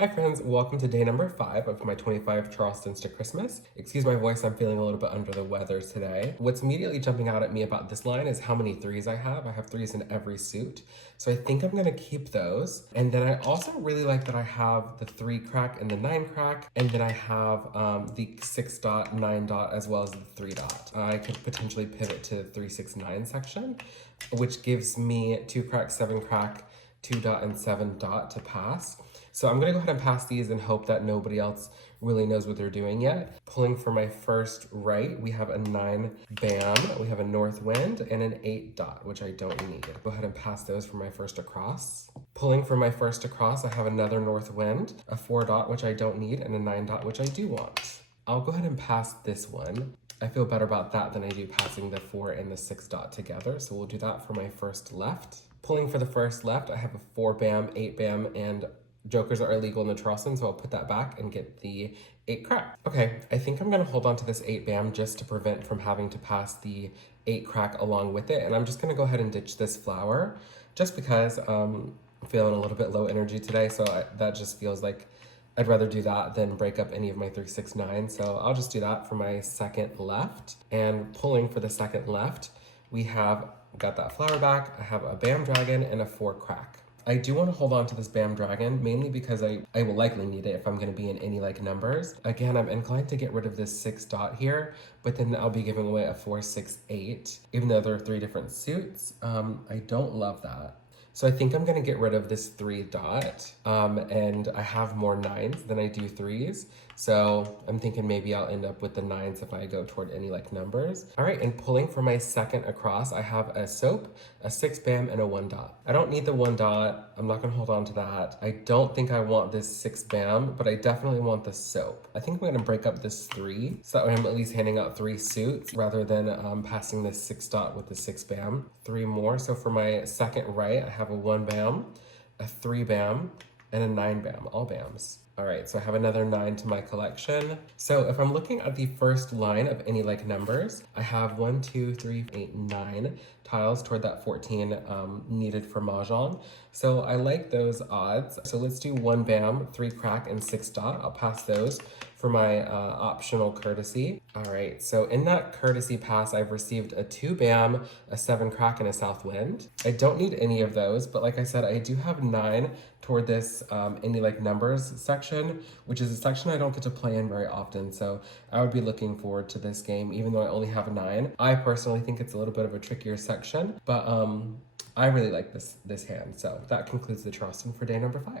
Hi friends, welcome to day number 5 of my 25 Charlestons to Christmas. Excuse my voice, I'm feeling a little bit under the weather today. What's immediately jumping out at me about this line is how many threes I have. I have threes in every suit. So I think I'm gonna keep those. And then I also really like that I have the 3 crack and the 9 crack. And then I have the 6 dot, 9 dot, as well as the 3 dot. I could potentially pivot to the 3, 6, 9 section, which gives me 2 crack, 7 crack, 2 dot, and 7 dot to pass. So I'm gonna go ahead and pass these and hope that nobody else really knows what they're doing yet. Pulling for my first right, we have a 9 bam, we have a north wind, and an 8 dot, which I don't need. Go ahead and pass those for my first across. Pulling for my first across, I have another north wind, a 4 dot, which I don't need, and a 9 dot, which I do want. I'll go ahead and pass this one. I feel better about that than I do passing the 4 and the 6 dot together, so we'll do that for my first left. Pulling for the first left, I have a 4 bam, 8 bam, and jokers are illegal in the Charleston, so I'll put that back and get the 8 crack. Okay, I think I'm gonna hold on to this 8 bam just to prevent from having to pass the 8 crack along with it, and I'm just gonna go ahead and ditch this flower just because I'm feeling a little bit low energy today, so that just feels like I'd rather do that than break up any of my 3, 6, 9. So I'll just do that for my second left. And pulling for the second left, we have got that flower back. I have a bam dragon and a 4 crack. I do want to hold on to this bam dragon mainly because I will likely need it if I'm going to be in any like numbers. Again, I'm inclined to get rid of this 6 dot here, but then I'll be giving away a 4, 6, 8, even though there are 3 different suits. I don't love that. So I think I'm gonna get rid of this 3 dot, and I have more 9s than I do 3s. So I'm thinking maybe I'll end up with the 9s if I go toward any like numbers. All right, and pulling for my second across, I have a soap, a 6 bam, and a 1 dot. I don't need the 1 dot. I'm not gonna hold on to that. I don't think I want this 6 bam, but I definitely want the soap. I think I'm gonna break up this 3, so that way I'm at least handing out 3 suits rather than passing this 6 dot with the 6 bam. 3 more, so for my second right, I have a 1 bam, a 3 bam, and a 9 bam, all bams. All right, so I have another 9 to my collection. So if I'm looking at the first line of any like numbers, I have 1, 2, 3, 8, 9 tiles toward that 14 needed for Mahjong. So I like those odds. So let's do 1 bam, 3 crack, and 6 dot. I'll pass those for my optional courtesy. All right, so in that courtesy pass, I've received a 2 bam, a 7 crack, and a south wind. I don't need any of those, but like I said, I do have 9 toward this any like numbers section, which is a section I don't get to play in very often. So I would be looking forward to this game, even though I only have 9. I personally think it's a little bit of a trickier section, but I really like this hand. So that concludes the Charleston for day number 5.